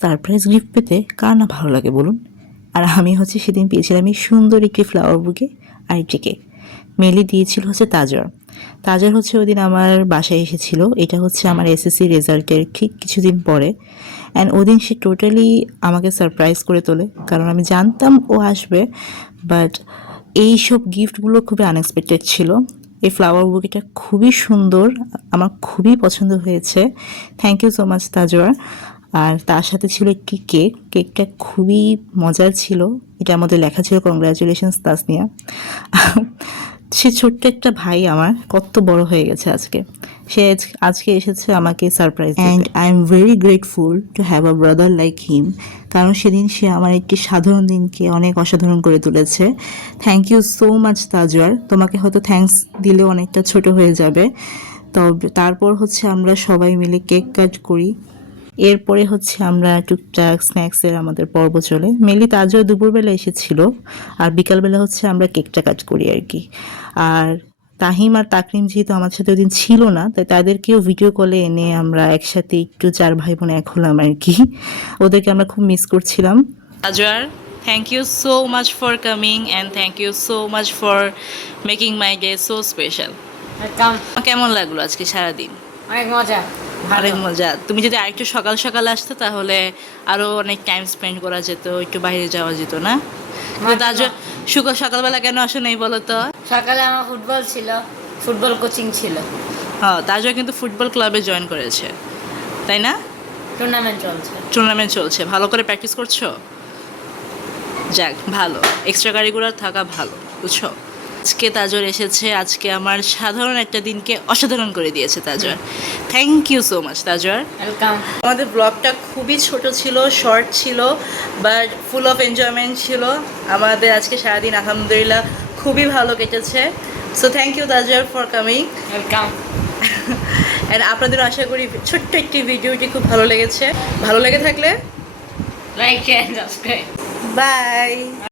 Surprise gift পেতে কার না ভালো লাগে বলুন। আর আমি হচ্ছে সেদিন পেয়েছিলাম এই সুন্দর একটি ফ্লাওয়ার বুকে আর একটি কেক। মেলি দিয়েছিল হচ্ছে তাজর। তাজর হচ্ছে ওই দিন আমার বাসায় এসেছিল। এটা হচ্ছে আমার এসএসসি রেজাল্টের ঠিক কিছুদিন পরে। অ্যান্ড ওদিন সে টোটালি আমাকে সারপ্রাইজ করে তোলে, কারণ আমি জানতাম ও আসবে, বাট এইসব গিফটগুলো খুবই আনএক্সপেক্টেড ছিল। এই ফ্লাওয়ার বুকেটা খুবই সুন্দর, আমার খুবই পছন্দ হয়েছে। Thank you so much Tajwar. আর তার সাথে ছিল একটি কেক। কেকটা খুবই মজার ছিল। এটার মধ্যে লেখা ছিল কংগ্রাচুলেশনস তাসনিয়া। সে ছোট্ট একটা ভাই আমার কত বড় হয়ে গেছে আজকে। সে আজকে এসেছে আমাকে সারপ্রাইজ দিতে। And I am very grateful to have a brother like him, কারণ সেদিন সে আমার একটি সাধারণ দিনকে অনেক অসাধারণ করে তুলেছে। Thank you so much Tajwar. তোমাকে হয়তো থ্যাঙ্কস দিলেও অনেকটা ছোট হয়ে যাবে। তবে তারপর হচ্ছে আমরা সবাই মিলে কেক কাট করি। এরপরে হচ্ছে আমরা টুকটাক স্ন্যাক্সের আমাদের পর্ব চলে। মেনলি তাজও দুপুরবেলা এসেছিল, আর বিকালবেলা হচ্ছে আমরা কেকটা কাট করি আর কি। আর তাহিম আর তাকরিম যেহেতু আমার সাথে ওদিন ছিল না, তাই তাদেরকেও ভিডিও কলে এনে আমরা একসাথে একটু চার ভাই বোন এক হলাম আর কি। ওদেরকে আমরা খুব মিস করছিলাম। Tajwar, thank you so much for coming and thank you so much for making my day so special. কেমন লাগলো আজকে সারাদিন? অনেক মজা, অনেক মজা। তুমি যদি আরেকটু সকাল সকাল আসতে তাহলে আরো অনেক টাইম স্পেন্ড করা যেত, একটু বাইরে যাওয়া যেত না? সকালবেলা কেন আসো নাই বলো তো? সকালে আমার ফুটবল ছিল, ফুটবল কোচিং ছিল। হ্যাঁ, তাজও কিন্তু ফুটবল ক্লাবে জয়েন করেছে, তাই না? টুর্নামেন্ট চলছে, ভালো করে প্র্যাকটিস করছো? যাক, ভালো। এক্সট্রা কারিকুলার থাকা ভালো, বুঝছো? আজকে তাজর এসেছে, আজকে আমার সাধারণ একটা দিনকে অসাধারণ করে দিয়েছে Tajwar. Thank you so much Tajwar. Welcome. আমাদের ব্লগটা খুবই ছোট ছিল, শর্ট ছিল, বাট ফুল অফ এনজয়মেন্ট ছিল। আমাদের আজকে সারাদিন আলহামদুলিল্লাহ খুবই ভালো কেটেছে। So thank you Tajwar for coming. Welcome. And আপনাদেরও আশা করি ছোট্ট একটি ভিডিওটি খুব ভালো লেগেছে। ভালো লেগে থাকলে লাইক শেয়ার সাবস্ক্রাইব। বাই।